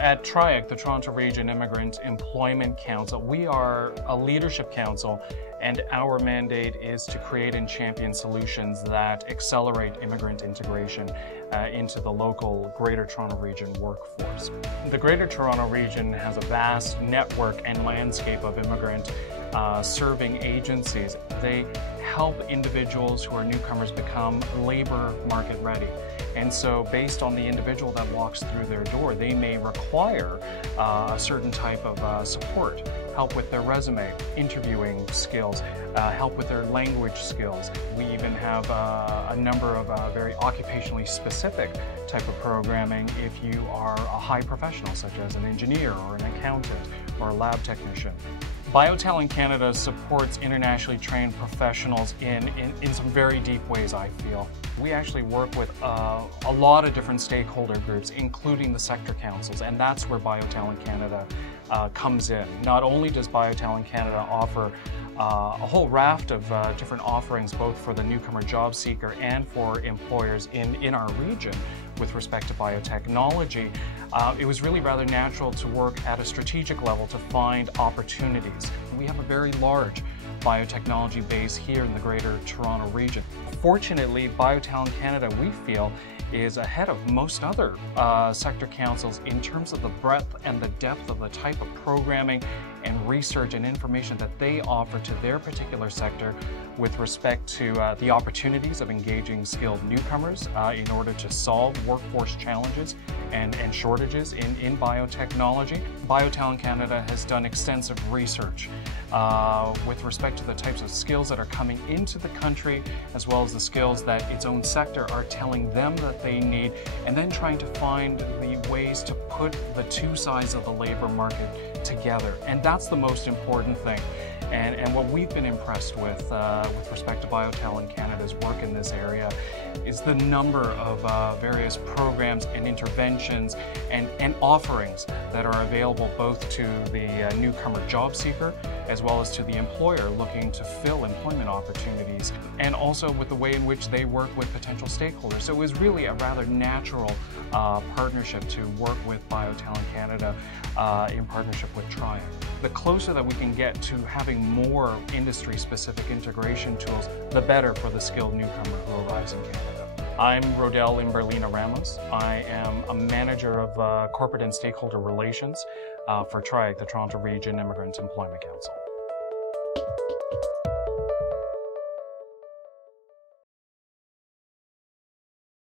At TRIAC, the Toronto Region Immigrant Employment Council, we are a leadership council, and our mandate is to create and champion solutions that accelerate immigrant integration into the local Greater Toronto Region workforce. The Greater Toronto Region has a vast network and landscape of immigrant serving agencies. They help individuals who are newcomers become labor market ready. And so based on the individual that walks through their door, they may require a certain type of support, help with their resume, interviewing skills, help with their language skills. We even have a number of very occupationally specific type of programming if you are a high professional, such as an engineer or an accountant or a lab technician. BioTalent Canada supports internationally trained professionals in some very deep ways, I feel. We actually work with a lot of different stakeholder groups, including the sector councils, and that's where BioTalent Canada comes in. Not only does BioTalent Canada offer a whole raft of different offerings, both for the newcomer job seeker and for employers in our region with respect to biotechnology, it was really rather natural to work at a strategic level to find opportunities. We have a very large biotechnology base here in the Greater Toronto Region. Fortunately, BioTalent Canada, we feel, is ahead of most other sector councils in terms of the breadth and the depth of the type of programming and research and information that they offer to their particular sector with respect to the opportunities of engaging skilled newcomers in order to solve workforce challenges and shortages in biotechnology. BioTalent Canada has done extensive research with respect to the types of skills that are coming into the country, as well as the skills that its own sector are telling them that they need, and then trying to find the ways to put the two sides of the labor market together. And that's the most important thing. And what we've been impressed with respect to BioTalent Canada's work in this area is the number of various programs and interventions and offerings that are available both to the newcomer job seeker as well as to the employer looking to fill employment opportunities, and also with the way in which they work with potential stakeholders. So it was really a rather natural partnership to work with BioTalent Canada in partnership with TRIAC. The closer that we can get to having more industry-specific integration tools, the better for the skilled newcomer who arrives in Canada. I'm Rodel Imberlina Ramos. I am a manager of corporate and stakeholder relations for TRIAC, the Toronto Region Immigrant Employment Council.